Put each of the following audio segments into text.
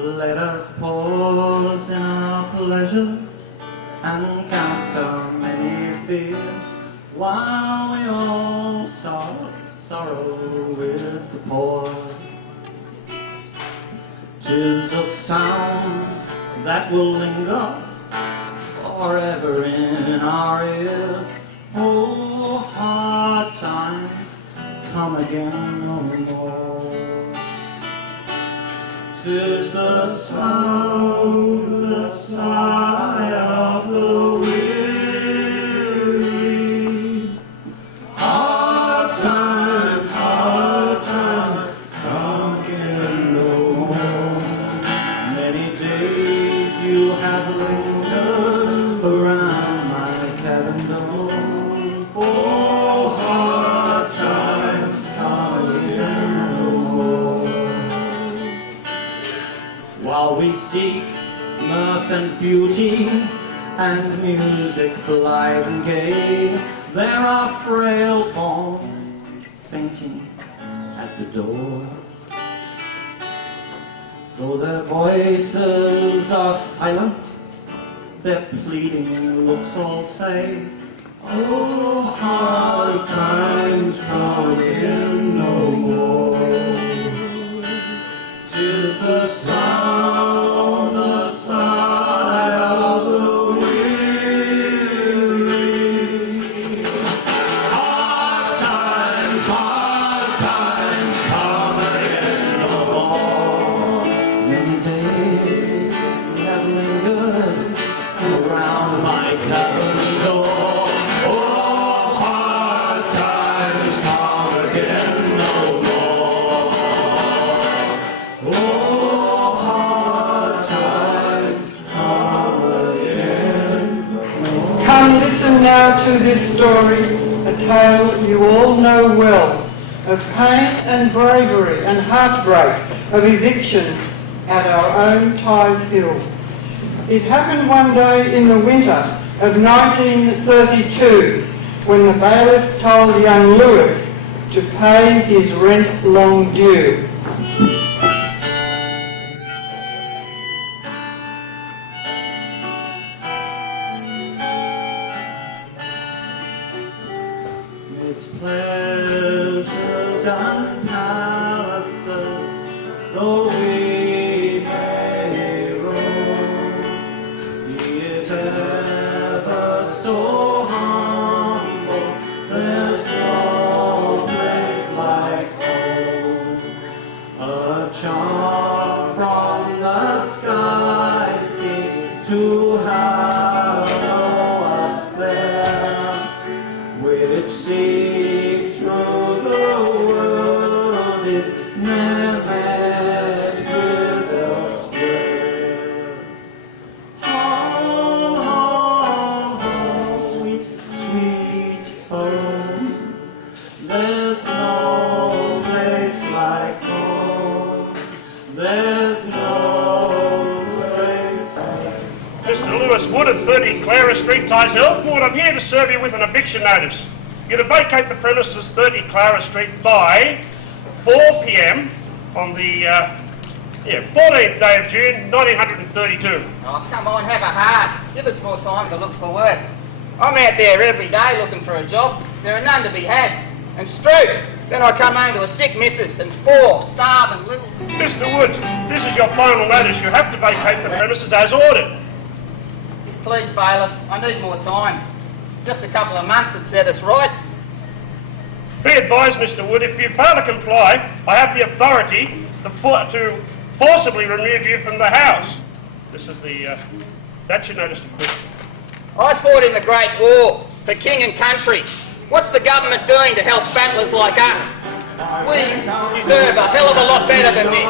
Let us pause in our pleasures and count our many fears, while we all sorrow with the poor. 'Tis a sound that will linger forever in our ears. Oh, hard times come again no more. 'Tis the sound, the sigh of the weary. Hard times come again no more. Many days you have lingered around my cabin door. Oh, hard times come again no more. While we seek mirth and beauty and music blithe and gay, there are frail forms fainting at the door. Though their voices are silent, their pleading looks all say, oh, hard times come again no more. 'Tis the sound, the sigh of the weary. Hard times come again no more. Many days have lingered around my cabin door. Oh, hard times come again no more. Oh, hard times come again no more. Come listen now to this story, a tale you all know well, of pain and bravery and heartbreak, of eviction at our own TIGHES Hill. It happened one day in the winter of 1932 when the bailiff told young Lewis to pay his rent long due. Its pleasures and palaces, though we may roam, be it ever so humble, there's no place like home. A charm from the sky seems to hallow us there, which seeks through the world is never met with elsewhere. Home, home, home, sweet, sweet home. There's no place like home. There's no place like home. Mr. Lewis Wood at 30 Clara Street, TIGHES Hill. Wood, I'm here to serve you with an eviction notice. You're to vacate the premises 30 Clara Street by 4 p.m. on the 14th day of June 1932. Oh, come on, have a heart. Give us more time to look for work. I'm out there every day looking for a job. There are none to be had. And stroke, then I come home to a sick missus and 4 starving little... Mr. Wood, this is your final notice. You have to vacate the premises as ordered. Please, bailiff, I need more time. Just a couple of months would set us right. Be advised, Mr. Wood, if you fail to comply, I have the authority to forcibly remove you from the house. This is that's your notice to quit. I fought in the Great War for king and country. What's the government doing to help battlers like us? We deserve a hell of a lot better than this.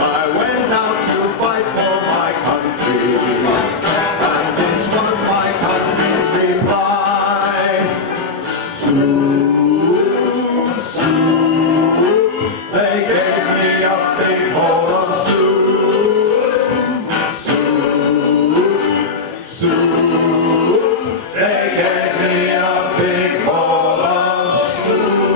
I went out to fight for my country, and this was my country's reply. Soon, soon, they gave me a big bowl of soup. Soon, soon, they gave me a big bowl of soup.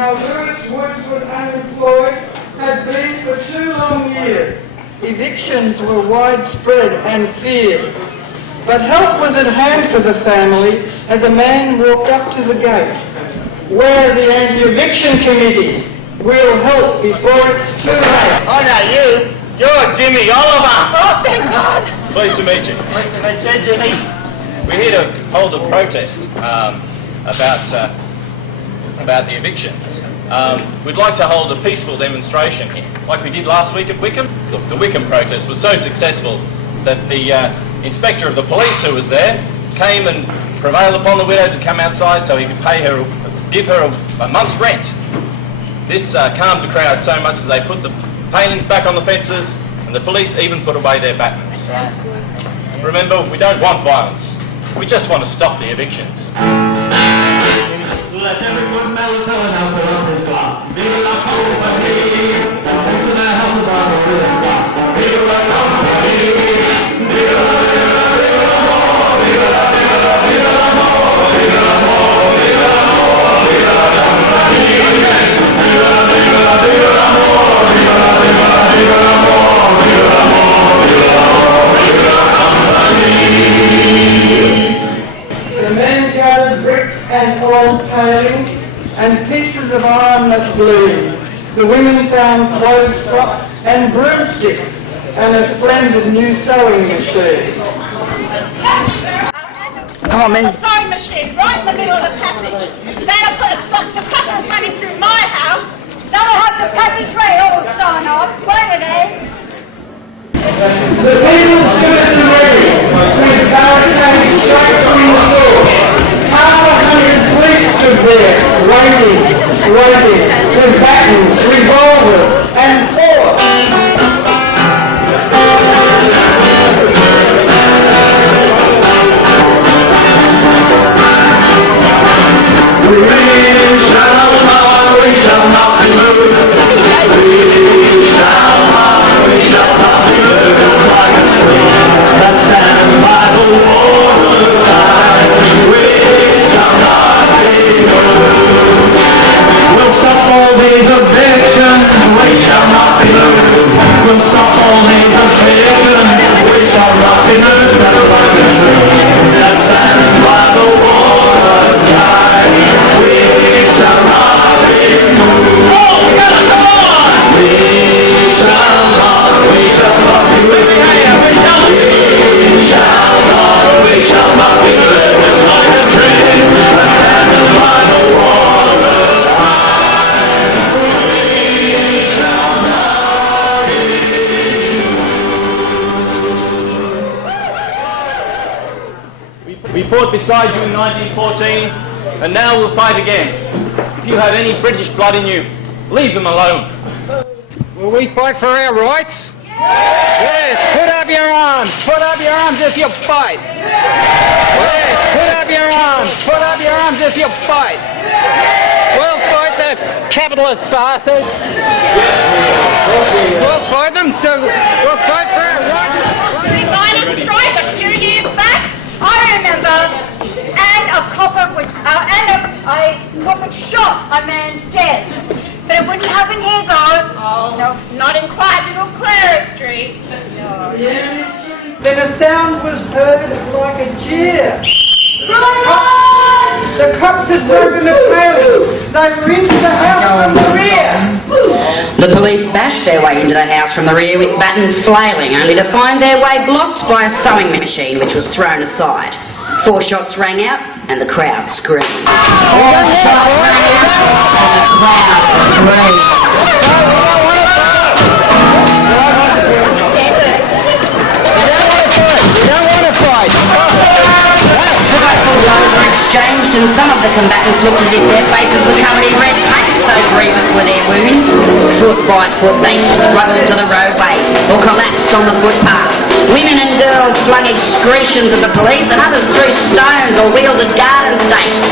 how Lewis Woods was unemployed had been for 2 long years. Evictions were widespread and feared. But help was at hand for the family as a man walked up to the gate. Where the anti-eviction committee will help before it's too late. I know you. You're Jimmy Oliver. Oh, thank God. Pleased to meet you. Pleased to meet you, Jimmy. We're here to hold a protest about the evictions. We'd like to hold a peaceful demonstration here, like we did last week at Wickham. Look, the Wickham protest was so successful that the inspector of the police who was there came and prevailed upon the widow to come outside so he could give her a month's rent. This calmed the crowd so much that they put the palings back on the fences and the police even put away their battens. Remember, we don't want violence. We just want to stop the evictions. Let every good melatonin now put on his glass. Viva la compagnie. Take to the health of our village class. Viva la compagnie. Viva la, viva la, viva la more. Viva la, viva la, viva la more. Viva la more. Viva la more. Viva la compagnie. Viva la, viva la, viva la more. Viva la, viva la, viva la more. Viva la more. Viva la more. Viva la compagnie. The men gathered bricks and old palings and pieces of iron that bleed. The women found clothes props and broomsticks and a splendid new sewing machine. Come on, men. A sewing machine right in the middle of the passage. Then I put a box of cutters running through my house. Now I have the passage way all sewn off. Wait a minute. The people stood at the ready with barricades straight from the source. 100 police stood there, waiting, with batons, revolvers, and force. We shall not be moved. We shall not be moved like a tree that stands by the waterside. We shall not be moved. We'll stop all these evictions. We shall not be moved. We'll stop all these evictions. We shall not be moved. That's like a tree that stands by the waterside. We shall not be moved. Oh, come on! We shall not be moved. We shall not be moved like a tree that stands by the waterside. We shall not be moved. We fought beside you in 1914, and now we'll fight again. If you have any British blood in you, leave them alone. Will we fight for our rights? Yes, put up your arms. Put up your arms if you fight. Yes, put up your arms. Put up your arms if you fight. We'll fight the capitalist bastards. We'll fight them, so we'll fight for our rights. During mining strike a few years back, I remember, and a copper shot a man dead. But it wouldn't happen here, though. Oh. No, not in quiet little Clara Street. No. Then a sound was heard like a jeer. The cops had broken the paling. They were into the house from the rear. The police bashed their way into the house from the rear with batons flailing, only to find their way blocked by a sewing machine which was thrown aside. 4 shots rang out and the crowd screamed. 4 shots rang out and the crowd screamed. You don't want to fight. Frightful blows were exchanged and some of the combatants looked as if their faces were covered in red paint, so grievous were their wounds. Foot by foot they struggled to the roadway or collapsed on the footpath. Women and girls flung excretions at the police and others threw stones or wielded garden stakes.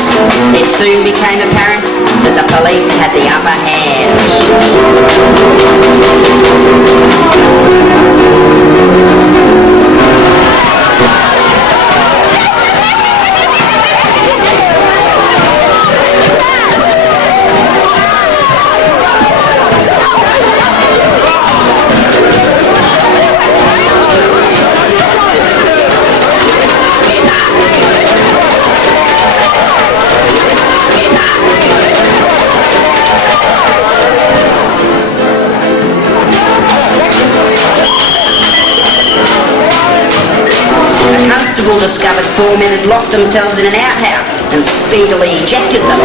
It soon became apparent that the police had the upper hand. men had locked themselves in an outhouse and speedily ejected them.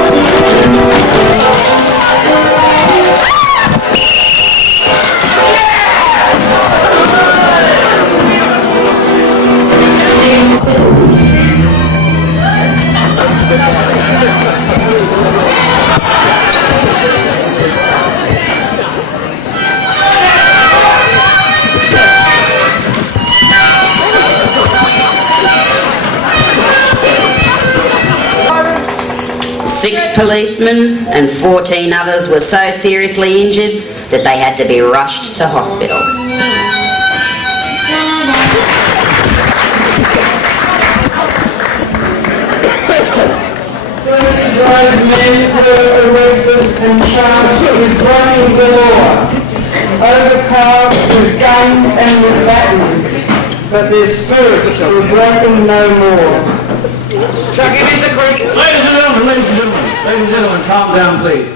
Six policemen and 14 others were so seriously injured that they had to be rushed to hospital. Men were arrested and charged with running the law, overpowered with guns and with batons, but their spirits were broken no more. Chuck him in the creek. Ladies and gentlemen, calm down, please.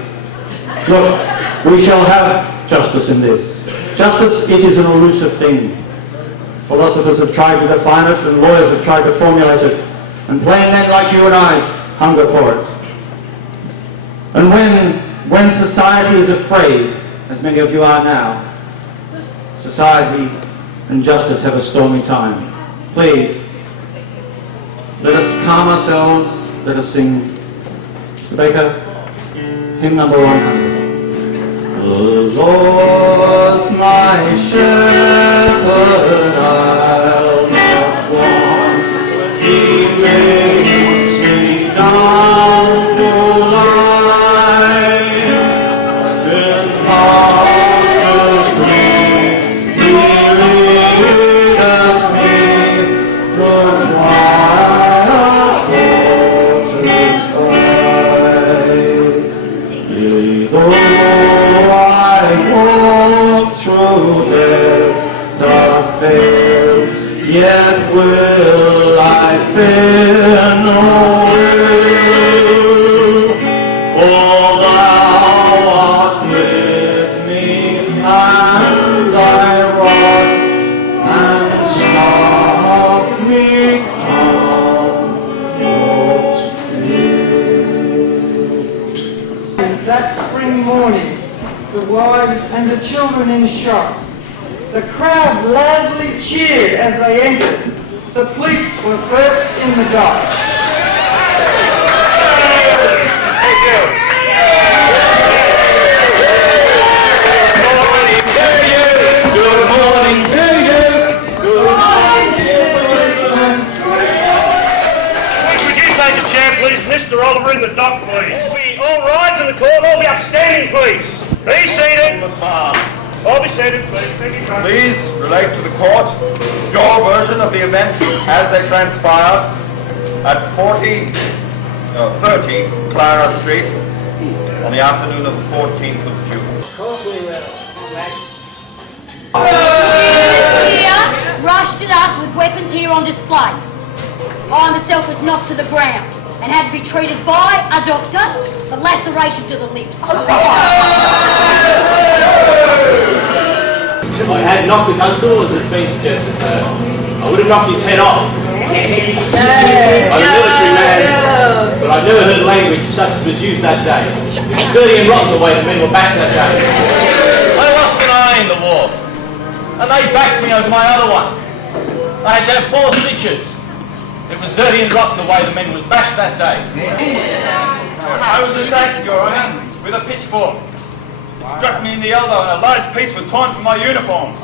Look, we shall have justice in this. Justice, it is an elusive thing. Philosophers have tried to define it, and lawyers have tried to formulate it, and plain men like you and I hunger for it. And when society is afraid, as many of you are now, society and justice have a stormy time. Please, let us calm ourselves, let us sing. Mr. Baker, hymn number 100. The Lord's my shepherd, I'll not want. He makes me down to lie in pastures green. He leadeth me from wild waters by. Yea, though I walk through death's dark vale, yet will I fear no ill, for thou art with me, and thy rod and staff me comfort. That spring morning, the wives and the children in shock. The crowd loudly cheered as they entered. The police were first in the dock. Thank you. Good morning to you. Good morning to you. Would you take a chair, please? Mr. Oliver in the dock, please. All rise in the court, all be upstanding, please. Be seated. All be seated, please. Thank you, Kirk. Please relate to the court your version of the events as they transpired at 30 Clara Street on the afternoon of the 14th of June. Of course we will. Here, rushed at us with weapons here on display. I myself was knocked to the ground and had to be treated by a doctor for laceration to the lips. If I had knocked the constable, as it's been suggested, I would have knocked his head off. I'm a military man, but I've never heard language such as was used that day. It was dirty and rotten the way the men were bashed that day. I lost an eye in the war, and they bashed me over my other one. I had to have 4 stitches. It was dirty and rotten the way the men was bashed that day. I was attacked, Your Honour, with a pitchfork. It struck me in the elbow and a large piece was torn from my uniform.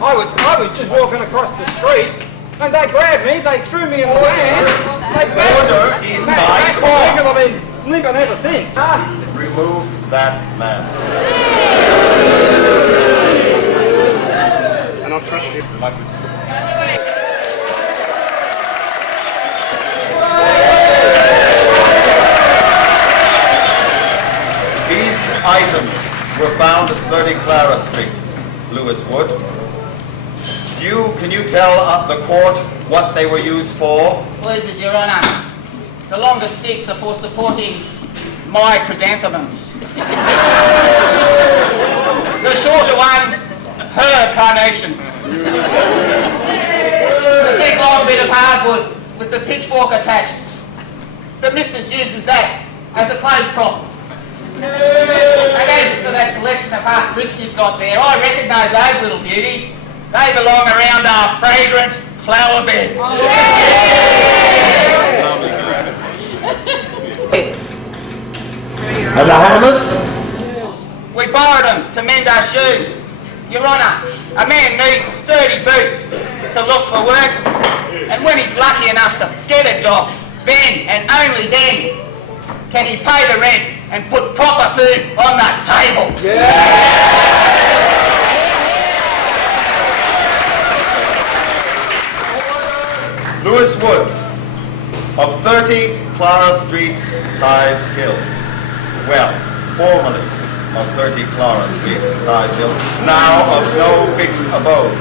I was just walking across the street and they grabbed me, they threw me in the van, they Order in my court. I've been living ever since. Remove that man. And I'll trust you. These items were found at 30 Clara Street, Lewiswood. Can you tell the court what they were used for? Please, Your Honour, the longer sticks are for supporting my chrysanthemums. The shorter ones, her carnations. The big long bit of hardwood with the pitchfork attached. The missus uses that as a clothes prop. And as for that selection of half bricks you've got there, I recognise those little beauties. They belong around our fragrant flower bed. And the hammers? We borrowed them to mend our shoes. Your Honour, a man needs sturdy boots to look for work, and when he's lucky enough to get a job, then and only then can he pay the rent and put proper food on the table. Lewis Wood of 30 Clara Street, Tighes Hill. Well, formerly of 30 Clara Street, Tighes Hill, now of no fixed abode.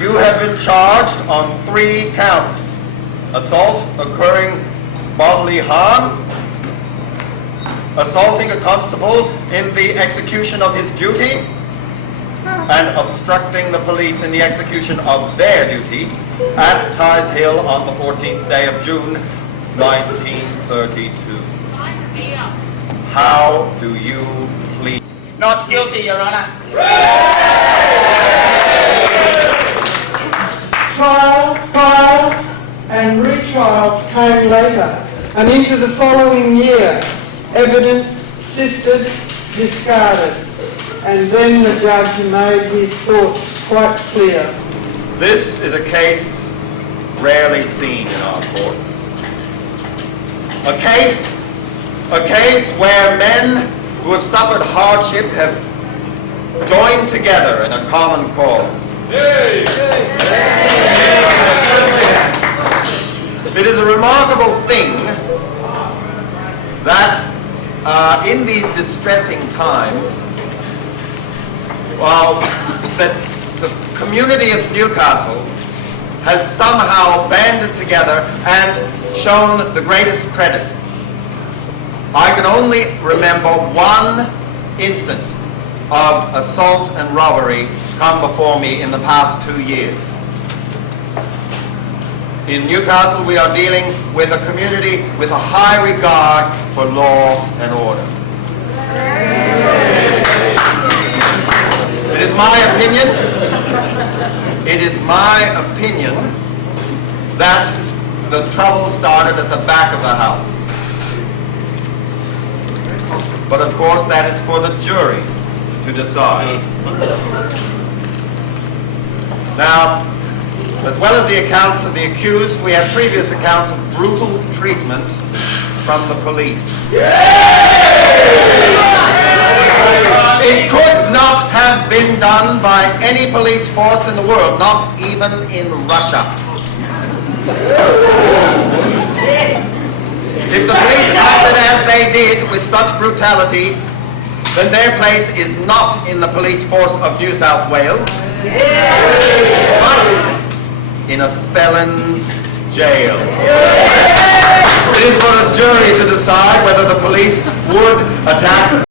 You have been charged on 3 counts: assault occurring bodily harm, assaulting a constable in the execution of his duty, and obstructing the police in the execution of their duty at Tighes Hill on the 14th day of June, 1932. How do you plead? Not guilty, Your Honour. Trial, and retrials came later, and into the following year, evidence sifted, discarded, and then the judge made his thoughts quite clear. This is a case rarely seen in our courts. A case where men who have suffered hardship have joined together in a common cause. It is a remarkable thing that in these distressing times, that the community of Newcastle has somehow banded together and shown the greatest credit. I can only remember one instance of assault and robbery come before me in the past 2 years. In Newcastle, we are dealing with a community with a high regard for law and order. It is my opinion that the trouble started at the back of the house. But of course, that is for the jury to decide. Now, as well as the accounts of the accused, we have previous accounts of brutal treatment from the police. It could not have been done by any police force in the world, not even in Russia. If the police acted as they did with such brutality, then their place is not in the police force of New South Wales, but in a felon's jail. It is for a jury to decide whether the police would attack